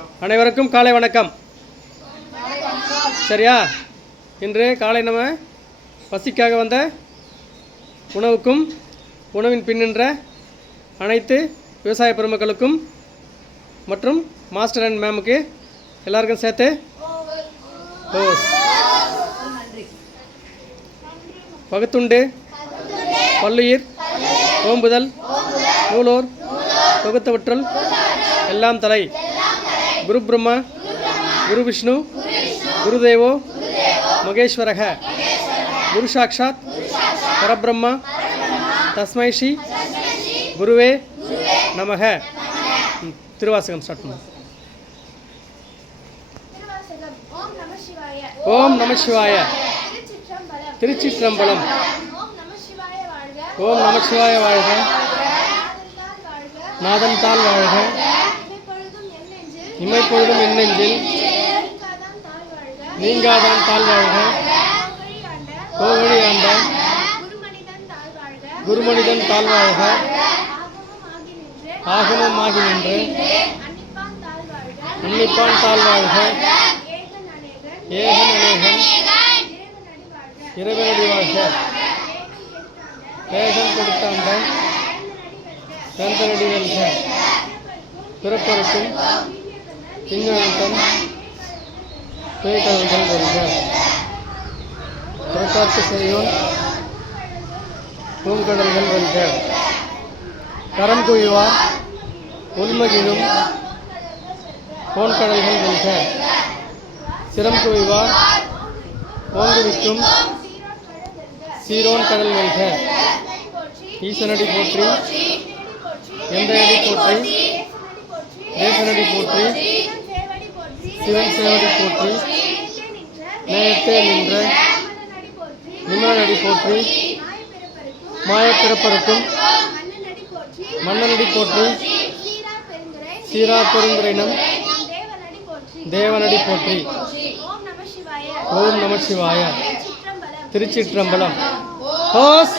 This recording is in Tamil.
அனைவருக்கும் காலை வணக்கம். சரியா? இன்று காலை நம்ம பசிக்காக வந்த உணவுக்கும் உணவின் பின்னின்ற அனைத்து விவசாய பெருமக்களுக்கும் மற்றும் மாஸ்டர் அண்ட் மேமுக்கு எல்லாருக்கும் சேர்த்து பகுத்துண்டு பல்லுயிர் ஓம்புதல் நூலோர் தொகுத்தவற்றுள் எல்லாம் தலை குரு பிரம்மா குரு விஷ்ணு குருதேவோ மகேஸ்வரக குரு சாக்ஷாத் பரபிரம்மா தஸ்மை ஸ்ரீ குருவே நமக. திருவாசகம் ஸ்டார்ட் பண்ணு. ஓம் நம சிவாய. திருச்சிற்றம்பலம். ஓம் நம சிவாய வாழ்க. நாதன் தாள் வாழ்க. இமைப்பொழுதும் என் நெஞ்சில் நீங்காதான் தாழ் வாழ்க. கோவழி ஆண்ட குருமனிதன் தாழ் வாழ்க. ஆகமம் ஆகி நின்று அன்னிப்பான் தாழ் வாழ்க. ஏகன் அநேகன் இறைவனடி வாழ்க. ஏகன் கொடுத்தாண்ட கந்தனடி வெல்க. பிறப்பருக்கும் திங்களன் பேய்கடல்கள் வெல்க. புறக்காற்று செய்யோன் பூங்கடல்கள் வெல்க. கரம் குழிவார் உள்மகிழும் போன்கடல்கள் வெல்க. சிரம் குழிவார் ஓங்குவிக்கும் சீரோன் கடல் வெல்க. ஈசனடி போற்றி எந்தையடி போற்றி தேசனடி போற்றி சிவன் சேவடி போற்றி நேயத்தே நின்ற நிமலனடி போற்றி மாயப்பிறப்பருக்கும் மன்னனடி போற்றி சீரா பெருந்துரைனம் தேவனடி போற்றி. ஓம் நம சிவாய. திருச்சிற்றம்பலம். ஹோஸ்